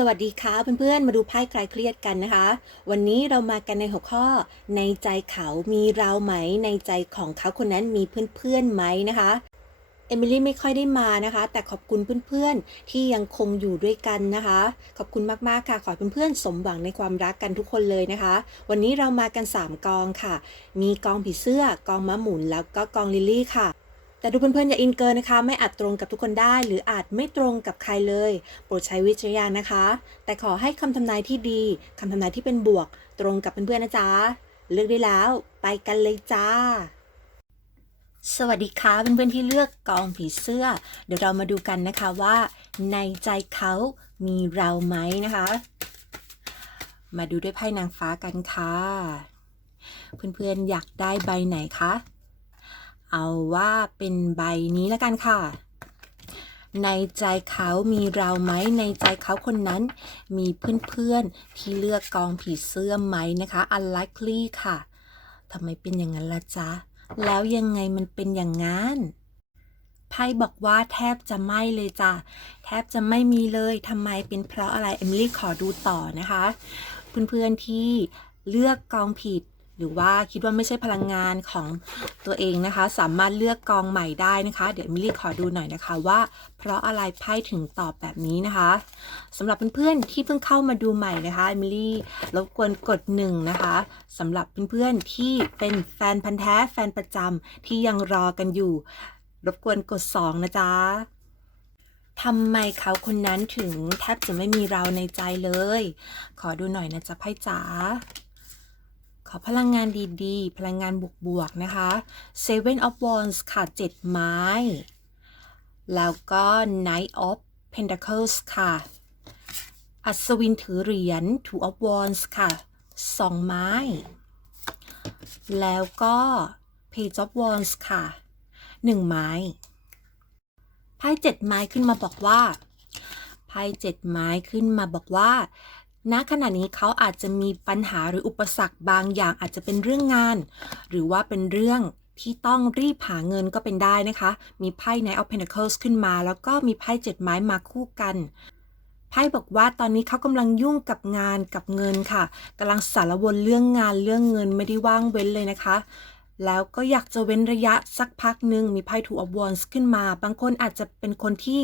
สวัสดีค่ะเพื่อนๆ มาดูไพ่คลายเครียดกันนะคะ วันนี้เรามากันในหัวข้อ ในใจเขามีเราไหม ในใจของเขาคนนั้นมีเพื่อนๆไหมนะคะเอมิลี่ไม่ค่อยได้มานะคะ แต่ขอบคุณเพื่อนๆ ที่ยังคงอยู่ด้วยกันนะคะ ขอบคุณมากๆค่ะ ขอเพื่อนๆ สมหวังในความรักกันทุกคนเลยนะคะ วันนี้เรามากัน 3 กองค่ะ มีกองผีเสื้อกองม้าหมุนแล้วก็กองลิลลี่ค่ะ แต่ดูเพื่อนๆอย่าอินเกินนะคะ ไม่อาจตรงกับทุกคนได้ หรืออาจไม่ตรงกับใครเลย โปรดใช้วิจารณญาณนะคะ แต่ขอให้คำทำนายที่ดีคำทำนายที่เป็นบวก ตรงกับเพื่อนๆนะจ๊ะเลือกได้แล้ว ไปกันเลยจ้า สวัสดีค่ะเพื่อนๆที่เลือกกองผีเสื้อ เดี๋ยวเรามาดูกันนะคะว่า ในใจเขามีเราไหมนะคะ มาดูด้วยไพ่นางฟ้ากันค่ะเพื่อนๆอยากได้ใบไหนคะ เอาว่าเป็นใบนี้แล้วกันค่ะ ในใจเขามีเราไหม ในใจเขาคนนั้น มีเพื่อนๆ ที่เลือกกองผีเสื้อไหมนะคะ unlikely ค่ะทำไมเป็นอย่างนั้นล่ะจ๊ะ แล้วยังไงมันเป็นอย่างนั้นไพ่บอกว่าแทบจะไม่เลยจ้ะ แทบจะไม่มีเลยทำไมเป็นเพราะอะไร เอมิลี่ขอดูต่อนะคะ เพื่อนๆที่เลือกกองผิด หรือว่าคิดว่าไม่ใช่พลังงานของตัวเองนะคะ สามารถเลือกกองใหม่ได้นะคะ เดี๋ยวมิลี่ขอดูหน่อยนะคะว่า เพราะอะไรไพ่ถึงตอบแบบนี้นะคะสำหรับเพื่อนๆที่เพิ่งเข้ามาดูใหม่นะคะมิลี่รบกวนกดหนึ่งนะคะสำหรับเพื่อนๆที่เป็นแฟนพันธ์แท้แฟนประจำที่ยังรอกันอยู่ รบกวนกด 2 นะจ๊ะทำไมเขาคนนั้นถึงแทบจะไม่มีเราในใจเลย ขอดูหน่อยนะจ๊ะไพ่จ๋า ขอพลังงานดีๆ พลังงานบวกๆ นะคะ Seven of Wands ค่ะ 7 ไม้ แล้วก็ Knight of Pentacles ค่ะ อัศวินถือเหรียญ Two of Wands ค่ะ 2 ไม้ แล้วก็ Page of Wands ค่ะ 1 ไม้ไพ่เจ็ดไม้ขึ้นมาบอกว่าไพ่เจ็ดไม้ขึ้นมาบอกว่า ณขณะนี้เขาอาจจะมีปัญหาหรืออุปสรรคบางอย่างอาจจะเป็นเรื่องงาน หรือว่าเป็นเรื่องที่ต้องรีบหาเงินก็เป็นได้นะคะ มีไพ่ Knight of Pentacles ขึ้นมา แล้วก็มีไพ่เจ็ดไม้มาคู่กัน ไพ่บอกว่าตอนนี้เขากำลังยุ่งกับงานกับเงินค่ะกำลังสารวนเรื่องงานเรื่องเงินไม่ได้ว่างเว้นเลยนะคะ แล้วก็อยากจะเว้นระยะสักพักหนึ่งมีไพ่ถูอวอนส์ขึ้นมา บางคนอาจจะเป็นคนที่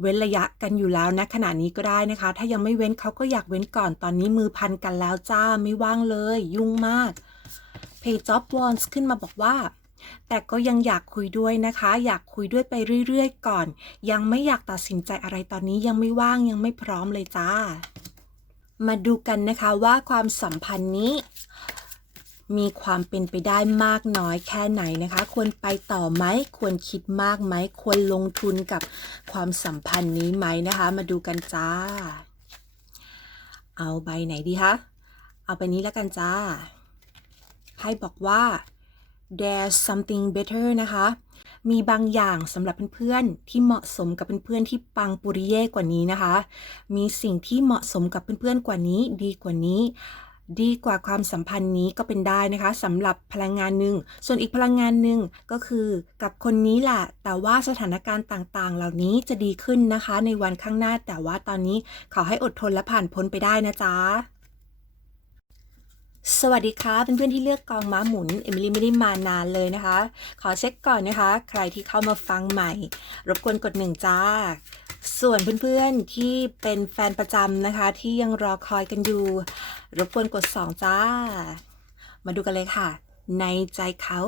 เว้นระยะกันอยู่แล้วนะขณะนี้ก็ได้นะคะ ถ้ายังไม่เว้นเขาก็อยากเว้นก่อนตอนนี้มือพันกันแล้วจ้าไม่ว่างเลย ยุ่งมาก Page of Wands ขึ้นมาบอกว่าแต่ก็ยังอยากคุยด้วยนะคะ อยากคุยด้วยไปเรื่อยๆ ก่อน ยังไม่อยากตัดสินใจอะไรตอนนี้ยังไม่ว่างยังไม่พร้อมเลยจ้า มาดูกันนะคะว่าความสัมพันธ์นี้ มีความเป็นไปได้มากน้อยแค่ไหนนะคะ ควรไปต่อไหมควรคิดมากไหมควรลงทุนกับความสัมพันธ์นี้ไหมนะคะ มาดูกันจ้า เอาใบไหนดีคะเอาใบนี้แล้วกันจ้าไพ่บอกว่า there's something better นะคะ มีบางอย่างสำหรับเพื่อนๆ ที่เหมาะสมกับเพื่อนๆ ที่ปังปุริเย่กว่านี้นะคะ มีสิ่งที่เหมาะสมกับเพื่อนๆ กว่านี้ดีกว่านี้ ดีกว่าความสัมพันธ์นี้ก็เป็นได้นะคะสำหรับพลังงานหนึ่ง ส่วนอีกพลังงานหนึ่งก็คือกับคนนี้แหละแต่ว่าสถานการณ์ต่างๆ เหล่านี้จะดีขึ้นนะคะ ในวันข้างหน้าแต่ว่าตอนนี้ขอให้อดทนและผ่านพ้นไปได้นะจ๊ะสวัสดีค่ะเพื่อนๆที่เลือกกองม้าหมุนเอมิลี่ไม่ได้มานานเลยนะคะ ขอเช็คก่อนนะคะ ใครที่เข้ามาฟังใหม่ รบกวนกดหนึ่งจ้า ส่วนเพื่อนๆที่เป็นแฟนประจำนะคะ ที่ยังรอคอยกันอยู่ รบกวนกด 2 จ้า มาดูกันเลยค่ะ ในใจเขา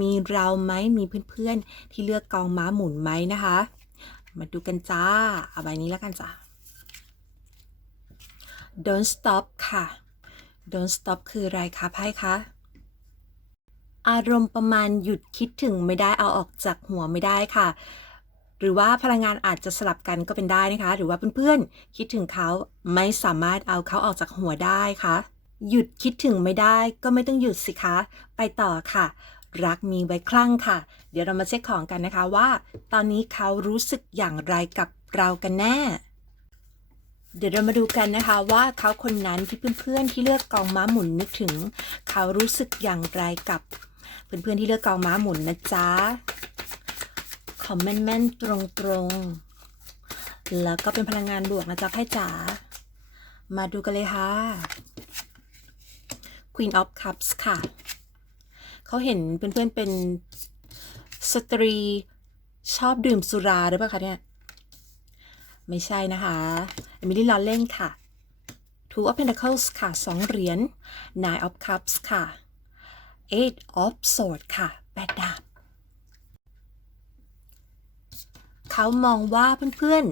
มีเราไหมมีเพื่อนๆ ที่เลือกกองม้าหมุนไหมนะคะ มาดูกันจ้า เอาใบนี้แล้วกันจ้า Don't stop ค่ะ Don't stop คืออะไรคะไพ่คะอารมณ์ประมาณหยุดคิดถึงไม่ได้เอาออกจากหัวไม่ได้ค่ะ หรือว่าพลังงานอาจจะสลับกันก็เป็นได้นะคะ หรือว่าเพื่อนๆคิดถึงเขาไม่สามารถเอาเขาออกจากหัวได้ค่ะ หยุดคิดถึงไม่ได้ก็ไม่ต้องหยุดสิคะ ไปต่อค่ะ รักมีไว้คลั่งค่ะ เดี๋ยวเรามาเช็คของกันนะคะว่า ตอนนี้เขารู้สึกอย่างไรกับเรากันแน่ เดี๋ยวเรามาดูกันนะคะว่าเขาคนนั้นที่เพื่อนๆที่เลือกกองม้าหมุนนึกถึง เขารู้สึกอย่างไรกับ เพื่อนๆที่เลือกกองม้าหมุนนะจ๊ะ ขอแม่นๆ ตรงๆ แล้วก็เป็นพลังงานบวกนะจ๊ะไพ่จ๋า มาดูกันเลยค่ะ Queen of Cups ค่ะ เขาเห็นเพื่อนๆ เป็นสตรีชอบดื่มสุราหรือเปล่าคะเนี่ย ไม่ใช่นะคะเอมิลี่ลอเล่นค่ะ Two of Pentacles ค่ะสองเหรียญ Nine of Cups ค่ะ Eight of Swords ค่ะแปดดาบ เขามองว่าเพื่อน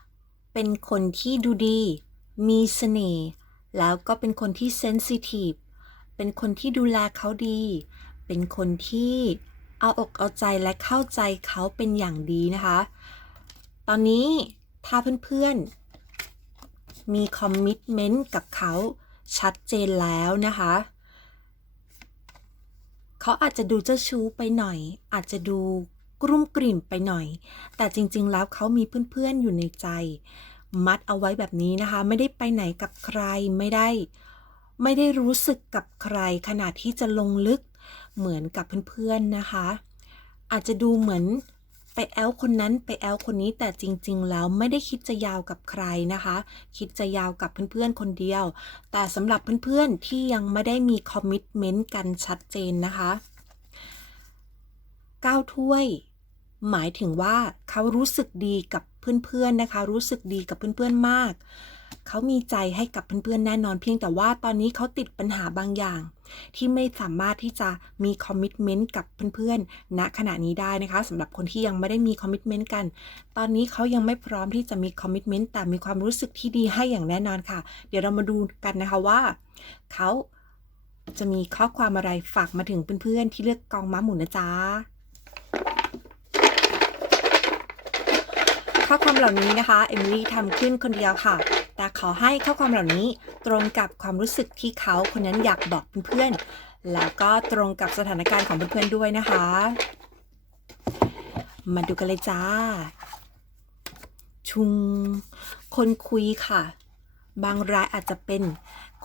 ๆ เป็นคนที่ดูดี มีเสน่ห์ แล้วก็เป็นคนที่เซนซิทีฟ เป็นคนที่ดูแลเขาดี เป็นคนที่เอาอกเอาใจและเข้าใจเขาเป็นอย่างดีนะคะ ตอนนี้ถ้าเพื่อนๆ มีคอมมิ t เมนต์กับเขาชัดเจนแล้วนะคะ เขาอาจจะดูเจ้าชู้ไปหน่อย อาจจะดู รุ่มกริ่มไปหน่อย แต่จริง ๆ แล้วเขามีเพื่อนๆอยู่ในใจ มัดเอาไว้แบบนี้นะคะ ไม่ได้ไปไหนกับใครไม่ได้ ไม่ได้รู้สึกกับใคร ขนาดที่จะลงลึกเหมือนกับเพื่อนๆนะคะ อาจจะดูเหมือนไปแอลคนนั้นไปแอลคนนี้แต่จริง ๆ แล้วไม่ได้คิดจะยาวกับใครนะคะ คิดจะยาวกับเพื่อนๆคนเดียว แต่สำหรับเพื่อนๆที่ยังไม่ได้มีคอมมิ t เมนต์กันชัดเจนนะคะก้าวถ้วย หมายถึงว่าเขารู้สึกดีกับเพื่อนๆนะคะ รู้สึกดีกับเพื่อนๆมาก เขามีใจให้กับเพื่อนๆแน่นอนเพียงแต่ว่าตอนนี้เขาติดปัญหาบางอย่าง ที่ไม่สามารถที่จะมีคอมมิ t เมนต์กับเพื่อนๆณขณะนี้ได้นะคะสำหรับคนที่ยังไม่ได้มีคอมมิ t เมนต์กัน ตอนนี้เขายังไม่พร้อมที่จะมีคอมมิ t เมนต์แต่มีความรู้สึกที่ดีให้อย่างแน่นอนค่ะ เดี๋ยวเรามาดูกันนะคะว่าเขาจะมีข้อความอะไรฝากมาถึงเพื่อนๆที่เลือกกองม้าหมุนนะจ๊ะ ข้อความเหล่านี้นะคะเอมิลี่ทำขึ้นคนเดียวค่ะ แต่ขอให้ข้อความเหล่านี้ตรงกับความรู้สึกที่เขาคนนั้นอยากบอกเพื่อนๆ แล้วก็ตรงกับสถานการณ์ของเพื่อนๆด้วยนะคะ มาดูกันเลยจ้า ชุง คนคุยค่ะ บางรายอาจจะเป็น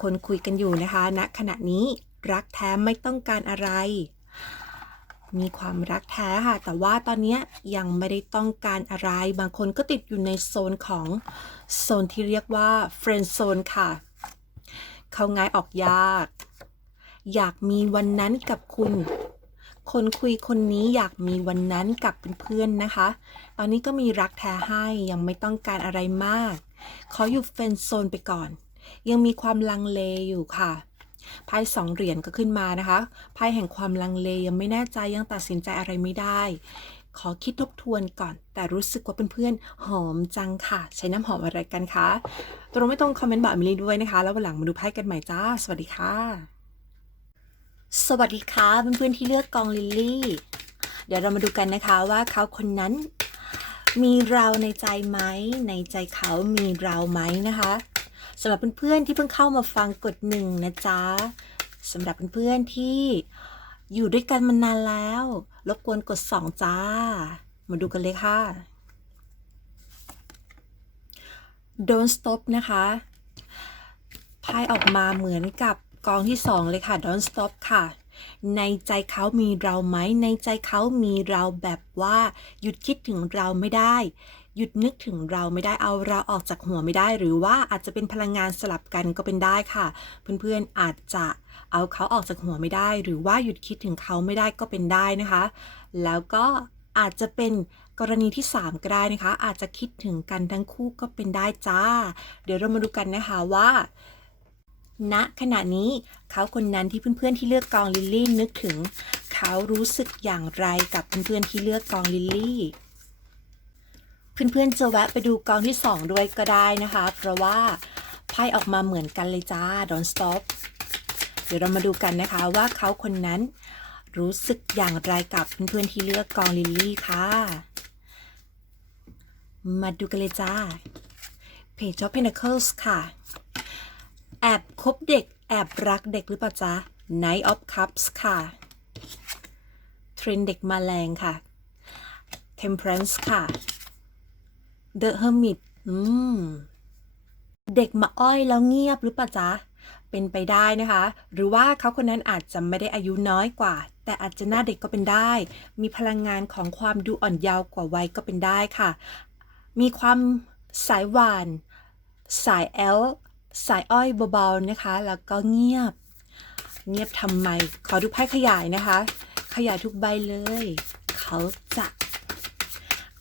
คนคุยกันอยู่นะคะณนะขณะนี้รักแท้ไม่ต้องการอะไร มีความรักแท้ค่ะ แต่ว่าตอนนี้ยังไม่ได้ต้องการอะไร บางคนก็ติดอยู่ในโซนของโซนที่เรียกว่าเฟรนด์โซนค่ะ เขาง่ายออกยาก อยากมีวันนั้นกับคุณ คนคุยคนนี้อยากมีวันนั้นกับเพื่อนๆนะคะ ตอนนี้ก็มีรักแท้ให้ยังไม่ต้องการอะไรมาก ขออยู่เฟรนด์โซนไปก่อน ยังมีความลังเลอยู่ค่ะ ไพ่สองเหรียญก็ขึ้นมานะคะไพ่แห่งความลังเลยังไม่แน่ใจยังตัดสินใจอะไรไม่ได้ ขอคิดทบทวนก่อน แต่รู้สึกว่าเพื่อนๆหอมจังค่ะ ใช้น้ำหอมอะไรกันคะตรงไม่ตรงคอมเมนต์บอกมิลลี่ด้วยนะคะ แล้ววันหลังมาดูไพ่กันใหม่จ้า สวัสดีค่ะ สวัสดีค่ะเพื่อนๆที่เลือกกองลิลลี่ เดี๋ยวเรามาดูกันนะคะว่าเขาคนนั้นมีเราในใจไหม ในใจเขามีเราไหมนะคะ สำหรับเพื่อนๆที่เพิ่งเข้ามาฟังกดหนึ่งนะจ๊ะสำหรับเพื่อนๆที่อยู่ด้วยกันมานานแล้ว รบกวนกดสองจ้า มาดูกันเลยค่ะ Don't stop นะคะไพ่ออกมาเหมือนกับกองที่สองเลยค่ะ Don't stop ค่ะ ในใจเขามีเราไหม ในใจเขามีเราแบบว่า หยุดคิดถึงเราไม่ได้ หยุดนึกถึงเราไม่ได้เอาเราออกจากหัวไม่ได้ หรือว่าอาจจะเป็นพลังงานสลับกันก็เป็นได้ค่ะ เพื่อนๆอาจจะเอาเขาออกจากหัวไม่ได้ หรือว่าหยุดคิดถึงเขาไม่ได้ก็เป็นได้นะคะ แล้วก็อาจจะเป็นกรณีที่ 3 ก็ได้นะคะ อาจจะคิดถึงกันทั้งคู่ก็เป็นได้จ้า เดี๋ยวเรามาดูกันนะคะว่า ณขณะนี้เขาคนนั้นที่เพื่อนๆที่เลือกกองลิลลี่นึกถึง เขารู้สึกอย่างไรกับเพื่อนๆที่เลือกกองลิลลี่เพื่อนๆจะแวะไปดูกองที่ 2 ด้วยก็ได้นะคะ เพราะว่าไพ่ออกมาเหมือนกันเลยจ้า Don't stop เดี๋ยวเรามาดูกันนะคะว่าเขาคนนั้นรู้สึกอย่างไรกับเพื่อนๆที่เลือกกองลิลลี่ค่ะ มาดูกันเลยจ้า Page of Pentacles ค่ะ แอบคบเด็ก แอบรักเด็กหรือเปล่าจ๊ะ Knight of Cups ค่ะ เทรนเด็กมาแรงค่ะ Temperance ค่ะ The Hermit อืม เด็กมาอ้อยแล้วเงียบหรือเปล่าจ๊ะ เป็นไปได้นะคะ หรือว่าเขาคนนั้นอาจจะไม่ได้อายุน้อยกว่า แต่อาจจะหน้าเด็กก็เป็นได้ มีพลังงานของความดูอ่อนเยาว์กว่าวัยก็เป็นได้ค่ะ มีความสายหวาน สายแอล สายอ้อยเบาๆนะคะ แล้วก็เงียบ เงียบทำไม ขอดูไพ่ขยายนะคะ ขยายทุกใบเลย เขาจะ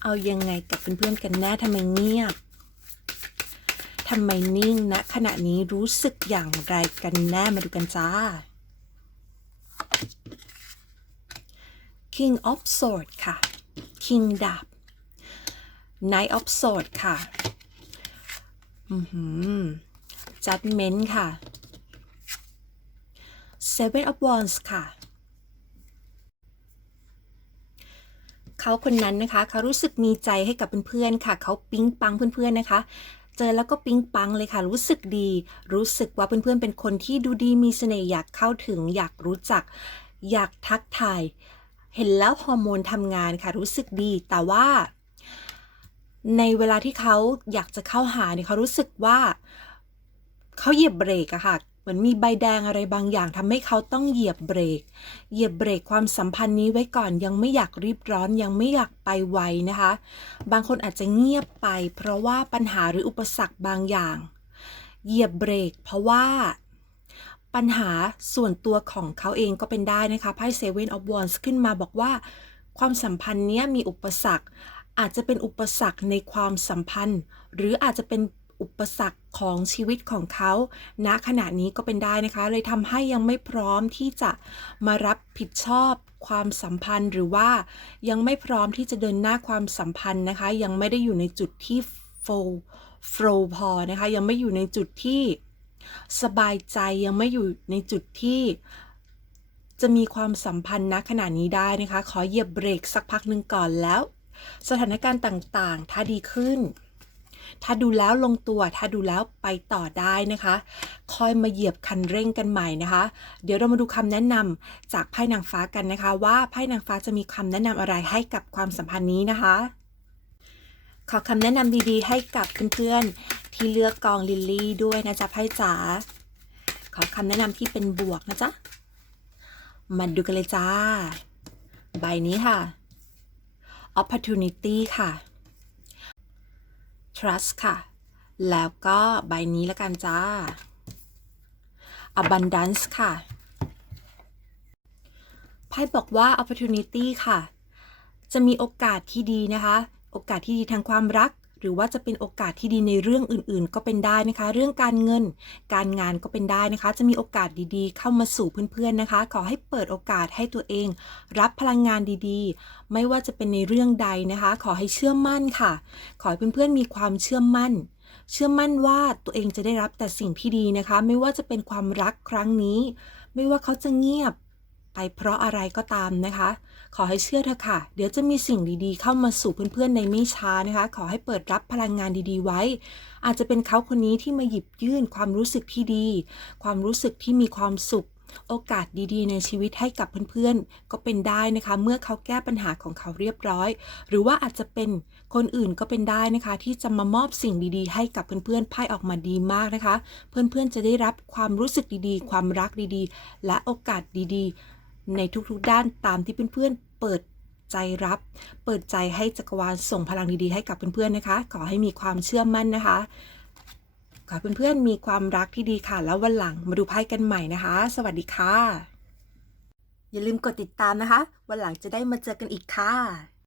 เอายังไงกับเพื่อนๆกันแน่ทำไมเงียบทำไมนิ่งณขณะนี้รู้สึกอย่างไรกันแน่มาดูกันจ้า King of Swords ค่ะ King ดาบ Knight of Swords ค่ะ อือหือ Judgment ค่ะ Seven of Wands ค่ะ เขาคนนั้นนะคะเขารู้สึกมีใจให้กับเพื่อนๆค่ะ เขาปิ๊งปังเพื่อนๆนะคะ เจอแล้วก็ปิ๊งปังเลยค่ะ รู้สึกดี รู้สึกว่าเพื่อนๆเป็นคนที่ดูดีมีเสน่ห์อยากเข้าถึง อยากรู้จัก อยากทักทาย เห็นแล้วฮอร์โมนทำงานค่ะ รู้สึกดีแต่ว่าในเวลาที่เขาอยากจะเข้าหาเนี่ยเขารู้สึกว่า เขาเหยียบเบรกอะค่ะเหมือนมีใบแดงอะไรบางอย่างทำให้เขาต้องเหยียบเบรก เหยียบเบรกความสัมพันธ์นี้ไว้ก่อนยังไม่อยากรีบร้อนยังไม่อยากไปไวนะคะ บางคนอาจจะเงียบไป เพราะว่าปัญหาหรืออุปสรรคบางอย่าง เหยียบเบรก เพราะว่าปัญหาส่วนตัวของเขาเองก็เป็นได้นะคะไพ่เซเว่นออฟวอนส์ขึ้นมาบอกว่า ความสัมพันธ์นี้มีอุปสรรคอาจจะเป็นอุปสรรคในความสัมพันธ์ หรืออาจจะเป็น อุปสรรคของชีวิตของเขาณขณะนี้ก็เป็นได้นะคะ เลยทำให้ยังไม่พร้อมที่จะมารับผิดชอบความสัมพันธ์ หรือว่ายังไม่พร้อมที่จะเดินหน้าความสัมพันธ์นะคะ ยังไม่ได้อยู่ในจุดที่โฟโฟพอนะคะ ยังไม่อยู่ในจุดที่สบายใจยังไม่อยู่ในจุดที่จะมีความสัมพันธ์ณขณะนี้ได้นะคะ ขอเหยียบเบรกสักพักหนึ่งก่อนแล้ว สถานการณ์ต่างๆ ถ้าดีขึ้น ถ้าดูแล้วลงตัว ถ้าดูแล้วไปต่อได้นะคะ คอยมาเหยียบคันเร่งกันใหม่นะคะ เดี๋ยวเรามาดูคำแนะนำจากไพ่นางฟ้ากันนะคะ ว่าไพ่นางฟ้าจะมีคำแนะนำอะไรให้กับความสัมพันธ์นี้นะคะ ขอคำแนะนำดีๆ ให้กับเพื่อนๆที่เลือกกองลิลลี่ด้วยนะจ๊ะไพ่จ๋าขอคำแนะนำที่เป็นบวกนะจ๊ะมาดูกันเลยจ้า ใบนี้ค่ะ opportunity ค่ะ trust ค่ะ แล้วก็ใบนี้ละกันจ้า abundance ค่ะไพ่บอกว่า opportunity ค่ะ จะมีโอกาสที่ดีนะคะ โอกาสที่ดีทางความรัก หรือว่าจะเป็นโอกาสที่ดีในเรื่องอื่นๆ ก็เป็นได้นะคะ เรื่องการเงิน การงานก็เป็นได้นะคะ จะมีโอกาสดีๆ เข้ามาสู่เพื่อนๆนะคะ ขอให้เปิดโอกาสให้ตัวเอง รับพลังงานดีๆ ไม่ว่าจะเป็นในเรื่องใดนะคะ ขอให้เชื่อมั่นค่ะ ขอให้เพื่อนๆมีความเชื่อมั่นเชื่อมั่นว่าตัวเองจะได้รับแต่สิ่งที่ดีนะคะ ไม่ว่าจะเป็นความรักครั้งนี้ ไม่ว่าเขาจะเงียบ ไปเพราะอะไรก็ตามนะคะ ขอให้เชื่อเถอะค่ะ เดี๋ยวจะมีสิ่งดีๆ เข้ามาสู่เพื่อนๆในไม่ช้านะคะ ขอให้เปิดรับพลังงานดีๆไว้ อาจจะเป็นเขาคนนี้ที่มาหยิบยื่นความรู้สึกที่ดี ความรู้สึกที่มีความสุข โอกาสดีๆ ในชีวิตให้กับเพื่อนๆ ก็เป็นได้นะคะ เมื่อเขาแก้ปัญหาของเขาเรียบร้อย หรือว่าอาจจะเป็นคนอื่นก็เป็นได้นะคะ ที่จะมามอบสิ่งดีๆ ให้กับเพื่อนๆไพ่ออกมาดีมากนะคะ เพื่อนๆจะได้รับความรู้สึกดีๆ ความรักดีๆ และโอกาสดีๆ ในทุกๆด้านตามที่เพื่อนๆ เปิดใจรับ เปิดใจให้จักรวาลส่งพลังดีๆ ให้กับเพื่อนๆนะคะ ขอให้มีความเชื่อมั่นนะคะขอเพื่อนๆมีความรักที่ดีค่ะ แล้ววันหลังมาดูไพ่กันใหม่นะคะ สวัสดีค่ะ อย่าลืมกดติดตามนะคะ วันหลังจะได้มาเจอกันอีกค่ะ